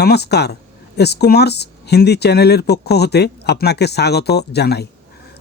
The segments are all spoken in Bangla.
নমস্কার। এসকমার্স হিন্দি চ্যানেলের পক্ষ হতে আপনাকে স্বাগত জানাই।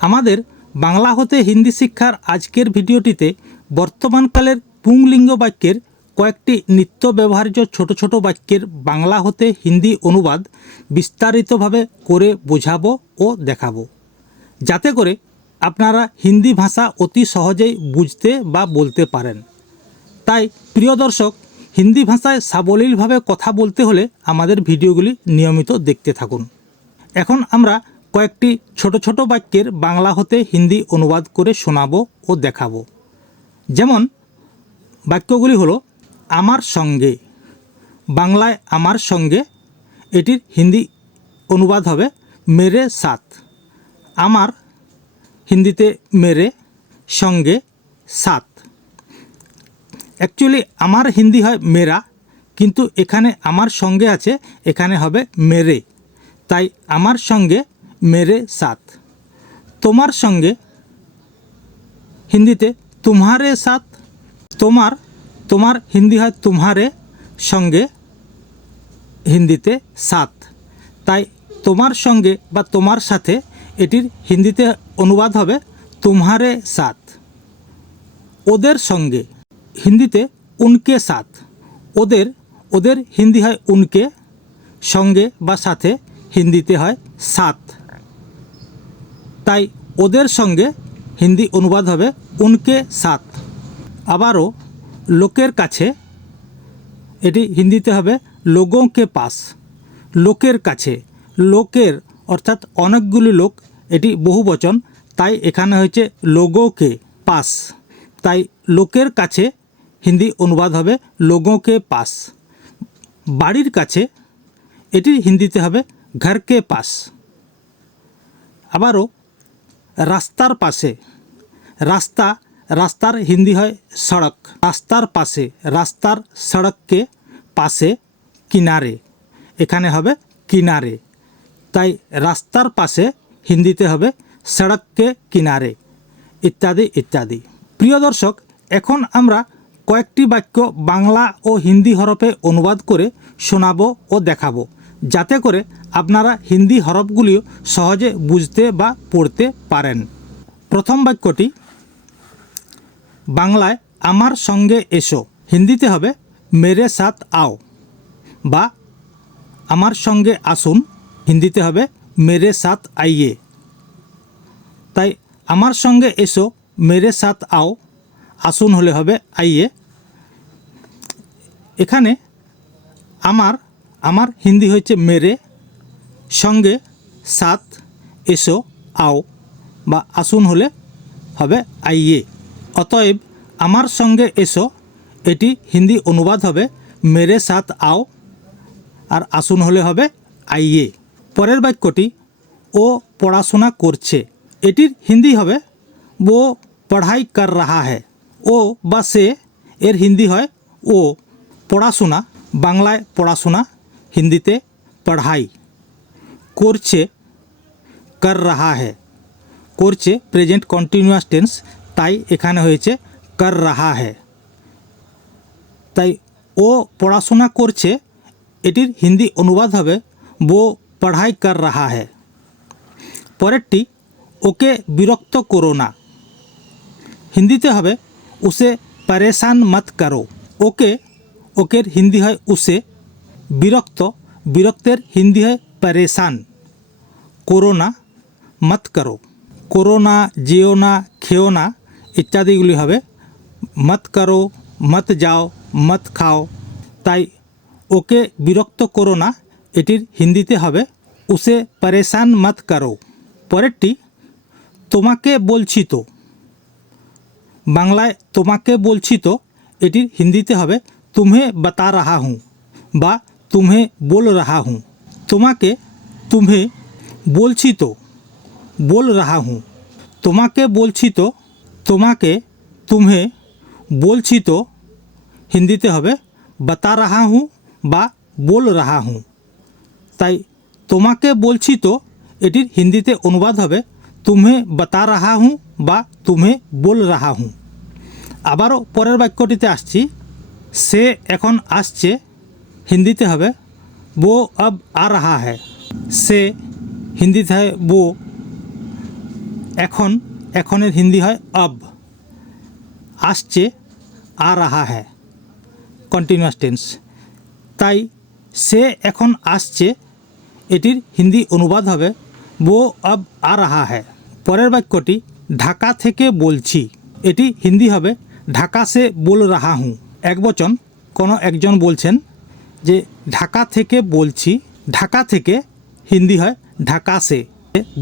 আমাদের বাংলা হতে হিন্দি শিক্ষার আজকের ভিডিওটিতে বর্তমানকালের পুংলিঙ্গ বাক্যের কয়েকটি নিত্য ব্যবহার্য ছোট ছোট বাক্যের বাংলা হতে হিন্দি অনুবাদ বিস্তারিতভাবে করে বোঝাবো ও দেখাবো। যাতে করে আপনারা হিন্দি ভাষা অতি সহজেই বুঝতে বা বলতে পারেন। তাই প্রিয় দর্শক হিন্দি ভাষায় সাবলীলভাবে কথা বলতে হলে আমাদের ভিডিওগুলি নিয়মিত দেখতে থাকুন। এখন আমরা কয়েকটি ছোট ছোট বাক্যের বাংলা হতে হিন্দি অনুবাদ করে শোনাবো ও দেখাবো। যেমন, বাক্যগুলি হলো, আমার সঙ্গে। বাংলায়, আমার সঙ্গে। এটির হিন্দি অনুবাদ হবে, মেরে সাথ। আমার হিন্দিতে, মেরে সঙ্গে সাথ। অ্যাকচুয়ালি আমার হিন্দি হয় মেরা, কিন্তু এখানে আমার সঙ্গে আছে, এখানে হবে মেরে। তাই আমার সঙ্গে মেরে সাথ তোমার সঙ্গে হিন্দিতে তুমহারে সাথ তোমার তোমার হিন্দি হয় তুমহারে সঙ্গে হিন্দিতে সাথ তাই তোমার সঙ্গে বা তোমার সাথে এটির হিন্দিতে অনুবাদ হবে তুমহারে সাথ ওদের সঙ্গে। হিন্দিতে উনকে সাথ। ওদের ওদের হিন্দি হয় উনকে, সঙ্গে বা সাথে হিন্দিতে হয় সাথ তাই ওদের সঙ্গে হিন্দি অনুবাদ হবে উনকে সাথ আবারও লোকের কাছে, এটি হিন্দিতে হবে লোগোকে পাস। লোকের কাছে, লোকের, অর্থাৎ অনেকগুলি লোক, এটি বহু বচন, তাই এখানে হয়েছে লোগোকে পাস। তাই লোকের কাছে হিন্দি অনুবাদ হবে লোগোকে পাস বাড়ির কাছে এটি হিন্দিতে হবে ঘরকে পাস আবারও রাস্তার পাশে রাস্তা, রাস্তার হিন্দি হয় সড়ক। রাস্তার পাশে, রাস্তার সড়ককে পাশে কিনারে। এখানে হবে কিনারে। তাই রাস্তার পাশে হিন্দিতে হবে সড়ককে কিনারে ইত্যাদি ইত্যাদি। প্রিয় দর্শক, এখন আমরা কয়েকটি বাক্য বাংলা ও হিন্দি হরফে অনুবাদ করে শোনাবো ও দেখাবো, যাতে করে আপনারা হিন্দি হরফগুলিও সহজে বুঝতে বা পড়তে পারেন। প্রথম বাক্যটি, বাংলায় আমার সঙ্গে এসো, হিন্দিতে হবে, মেরে সাথ আও বা, আমার সঙ্গে আসুন হিন্দিতে হবে, মেরে সাথ আইয়ে তাই, আমার সঙ্গে এসো, মেরে সাথ আও আসুন হলে হবে, আইয়ে। এখানে আমার আমার হিন্দি হচ্ছে মেরে, সঙ্গে সাত, এসো, আও, বা আসুন হলে হবে আইয়ে। অতএব আমার সঙ্গে এসো, এটি হিন্দি অনুবাদ হবে, মেরে সাথ আও, আর আসুন হলে হবে আইয়ে। পরের বাক্যটি, ও পড়াশোনা করছে, এটির হিন্দি হবে ও পড়াই কর রাহা হ্যায়। ও বা সে এর হিন্দি হয় ও, পড়াশোনা, বাংলায় পড়াশোনা, হিন্দিতে পড়াই। করছে, কর রাহা হ্যায়। করছে প্রেজেন্ট কন্টিনিউয়াস টেন্স তাই এখানে হয়েছে কর রাহা হ্যায়। তাই ও পড়াশোনা করছে, এটির হিন্দি অনুবাদ হবে ও পড়াই কর রাহা হ্যায়। পরেরটি, ওকে বিরক্ত করো না। হিন্দিতে হবে উসে পরেশান মত করো ওকে ওকের হিন্দি হয় উসে বিরক্ত বিরক্তের হিন্দি হয় পরেশান করো না মত করো করো না যেও না খেও না ইত্যাদিগুলি হবে মত করো মত যাও মত খাও তাই ওকে বিরক্ত করো না এটির হিন্দিতে হবে উসে পরেশান মত করো পরেরটি তোমাকে বলছি তো বাংলায় তোমাকে বলছি তো এটির হিন্দিতে হবে তুমে বাতা রাহা হুঁ বা তুমে বল রাহা হুঁ তোমাকে তুমে বলছি তো, বল রাহা হুঁ তোমাকে বলছি তো, তোমাকে তুমে বলছি তো, হিন্দিতে হবে, বাতা রাহা হুঁ বা বল রাহা হুঁ তাই তোমাকে বলছি তো, এটির হিন্দিতে অনুবাদ হবে तुम्हें बता रहा हूँ বা तुम्हें बोल रहा हूँ আবারও পরের বাক্যটিতে আসছি সে এখন আসছে হিন্দিতে হবে वो अब आ रहा है সে হিন্দিতে হয় वो এখন এখনের হিন্দি হয় অব আসছে আ রাহা হ্যায় কন্টিনিউয়াস টেন্স তাই সে এখন আসছে এটির হিন্দি অনুবাদ হবে वो अब आ रहा है পরের বাক্যটি, ঢাকা থেকে বলছি। এটি হিন্দি হবে, ঢাকা সে বল রাহা হুঁ। এক বচন, কোনো একজন বলছেন যে, ঢাকা থেকে বলছি, ঢাকা থেকে হিন্দি হয়, ঢাকা সে।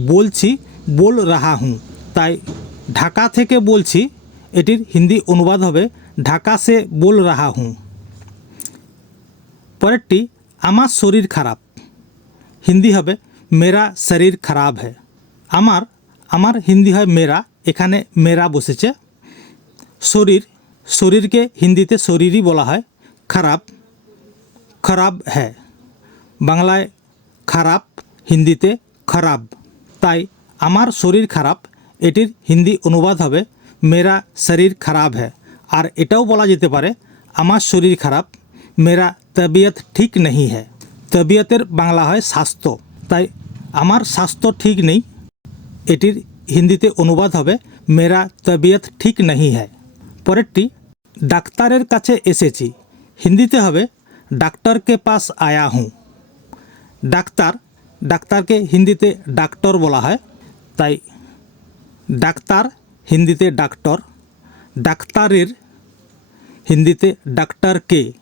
বলছি, বল রাহা হুঁ। তাই, ঢাকা থেকে বলছি, এটির হিন্দি অনুবাদ হবে, ঢাকা সে বল রাহা হুঁ। পরেরটি, আমার শরীর খারাপ। হিন্দি হবে, মেরা শরীর খারাপ হ্যায়। আমার আমার হিন্দি হয় মেরা, এখানে মেরা বসেছে। শরীর, শরীরকে হিন্দিতে শরীরই বলা হয়, খারাপ খারাপ হ্যাঁ বাংলায় খারাপ, হিন্দিতে খারাপ। তাই আমার শরীর খারাপ, এটির হিন্দি অনুবাদ হবে, মেরা শরীর খারাপ হ্যাঁ আর এটাও বলা যেতে পারে, আমার শরীর খারাপ, মেরা তবিয়ত ঠিক নেই হ্যাঁ তবিয়তের বাংলা হয় স্বাস্থ্য। তাই আমার স্বাস্থ্য ঠিক নেই এটির হিন্দিতে অনুবাদ হবে, মেরা তবিয়ত ঠিক নেই হ্যায়। পরেরটি, ডাক্তারের কাছে এসেছি। হিন্দিতে হবে ডাক্তারকে পাস আয়া হুঁ। ডাক্তার, ডাক্তারকে হিন্দিতে ডাক্তার বলা হয়, তাই ডাক্তার হিন্দিতে ডাক্তার ডাক্তারের হিন্দিতে ডাক্তারকে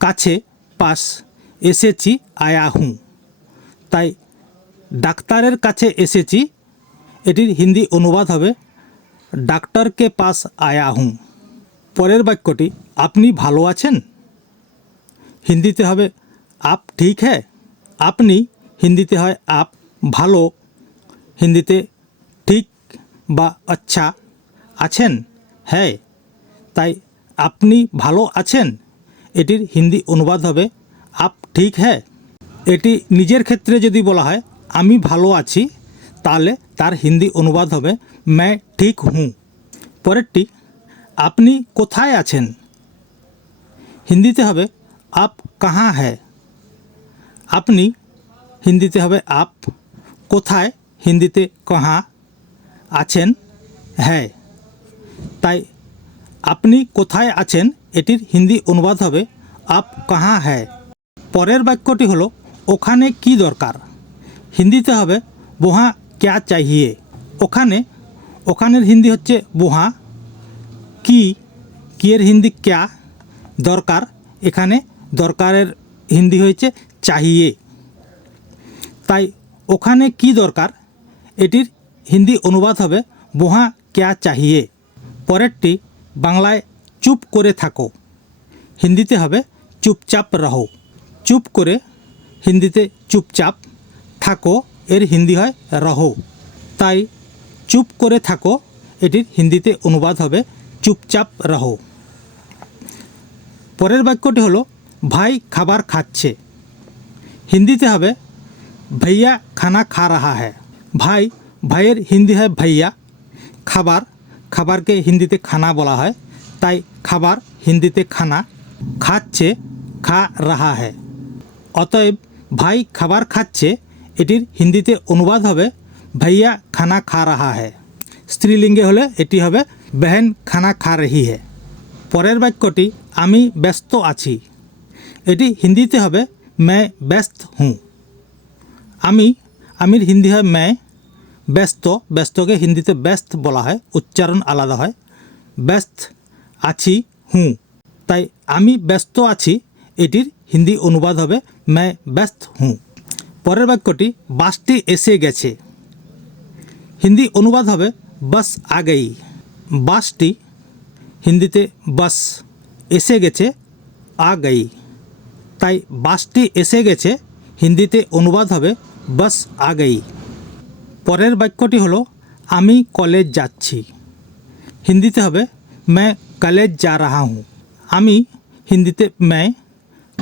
কাছে পাস এসেছি আয়া হুঁ। তাই ডাক্তারের কাছে এসেছি এটির হিন্দি অনুবাদ হবে ডাক্তারকে পাস আয়া হুঁ পরের বাক্যটি, আপনি ভালো আছেন? হিন্দিতে হবে, আপ ঠিক হ্যাঁ আপনি, হিন্দিতে হয়, আপ ভালো। হিন্দিতে, ঠিক বা আচ্ছা আছেন হ্যাঁ তাই, আপনি ভালো আছেন? এটির হিন্দি অনুবাদ হবে, আপ ঠিক হ্যাঁ এটি নিজের ক্ষেত্রে যদি বলা হয়, আমি ভালো আছি তাহলে তার হিন্দি অনুবাদ হবে ম্যায় ঠিক হুঁ। পরেরটি, আপনি কোথায় আছেন? হিন্দিতে হবে, আপ কাহা হ্যায়? আপনি, হিন্দিতে হবে, আপ কোথায় হিন্দিতে কাহা আছেন হ্যাঁ তাই, আপনি কোথায় আছেন? এটির হিন্দি অনুবাদ হবে, আপ কাহা হ্যায়। পরের বাক্যটি হলো, ওখানে কি দরকার? হিন্দিতে হবে, বোহা ক্যা চাহিয়ে? ওখানে, ওখানের হিন্দি হচ্ছে বোহা, কি কি এর হিন্দি ক্যা, দরকার, এখানে দরকারের হিন্দি হয়েছে চাহিয়ে। তাই ওখানে কি দরকার? এটির হিন্দি অনুবাদ হবে বোহা ক্যা চাহিয়ে। পরেরটি, বাংলায় চুপ করে থাকো। হিন্দিতে হবে চুপচাপ রহো। চুপ করে হিন্দিতে চুপচাপ থাকো। এর হিন্দি হয় রহো। তাই চুপ করে থাকো, এটির হিন্দিতে অনুবাদ হবে চুপচাপ রহো। পরের বাক্যটি হলো, ভাই খাবার খাচ্ছে। হিন্দিতে হবে, ভাইয়া খানা খা রাহা হ্যায়। ভাই, ভাইয়ের হিন্দি হয় ভাইয়া। খাবার, খাবারকে হিন্দিতে খানা বলা হয়। তাই খাবার হিন্দিতে খানা, খাচ্ছে, খা রাহা হ্যায়। অতএব, ভাই খাবার খাচ্ছে এটির হিন্দিতে অনুবাদ হবে, ভাইয়া খানা খা রাহা হ্যায়। স্ত্রীলিঙ্গে হলে এটি হবে, বেহেন খানা খা রহি হে পরের বাক্যটি, আমি ব্যস্ত আছি। এটি হিন্দিতে হবে, মে ব্যস্ত হুঁ। আমি, আমির হিন্দি হয়, মে ব্যস্ত। ব্যস্তকে হিন্দিতে ব্যস্ত বলা হয়, উচ্চারণ আলাদা হয়, ব্যস্ত আছি হুঁ। তাই, আমি ব্যস্ত আছি, এটির হিন্দি অনুবাদ হবে, মে ব্যস্ত হুঁ। পরের বাক্যটি, বাসটি এসে গেছে। হিন্দি অনুবাদ হবে, বাস আগেই। বাসটি, হিন্দিতে বাস এসে গেছে, আগেই। তাই বাসটি এসে গেছে, হিন্দিতে অনুবাদ হবে, বাস আগেই। পরের বাক্যটি হলো, আমি কলেজ যাচ্ছি। হিন্দিতে হবে मैं কলেজ যা রাহা হুঁ। আমি হিন্দিতে मैं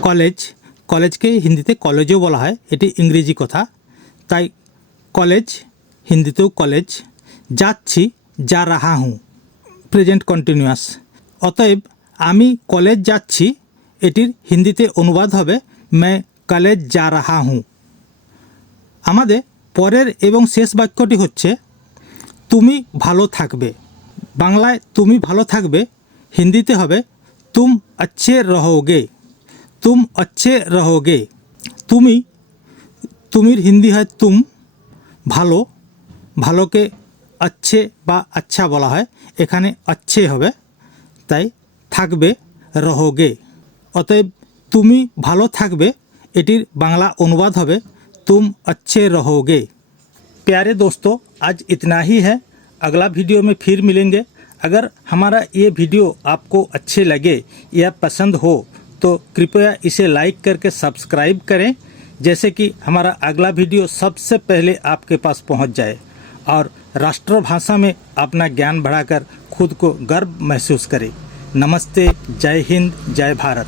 কলেজ কলেজকে হিন্দিতে কলেজও বলা হয়, এটি ইংরেজি কথা। তাই কলেজ, হিন্দিতেও কলেজ, যাচ্ছি, যা রাহা হুঁ প্রেজেন্ট কন্টিনিউয়াস অতএব আমি কলেজ যাচ্ছি, এটির হিন্দিতে অনুবাদ হবে, মে কলেজ যা রাহা হুঁ। আমাদের পরের এবং শেষ বাক্যটি হচ্ছে, তুমি ভালো থাকবে। বাংলায় তুমি ভালো থাকবে, হিন্দিতে হবে, তুম আচ্ছে রহোগে। তুম अच्छे रहोगे তুমি তুমির হিন্দি হয় তুম ভালো ভালোকে अच्छे বা আচ্ছা বলা হয় এখানে अच्छे হবে তাই থাকবে রহোগে অতএব তুমি ভালো থাকবে এটির বাংলা অনুবাদ হবে तुम अच्छे रहोगे प्यारे दोस्तों आज इतना ही है अगला वीडियो में फिर मिलेंगे अगर हमारा ये वीडियो आपको अच्छे लगे या पसंद हो तो कृपया इसे लाइक करके सब्सक्राइब करें, जैसे कि हमारा अगला वीडियो सबसे पहले आपके पास पहुँच जाए और राष्ट्रभाषा में अपना ज्ञान बढ़ाकर खुद को गर्व महसूस करें। नमस्ते, जय हिंद, जय भारत।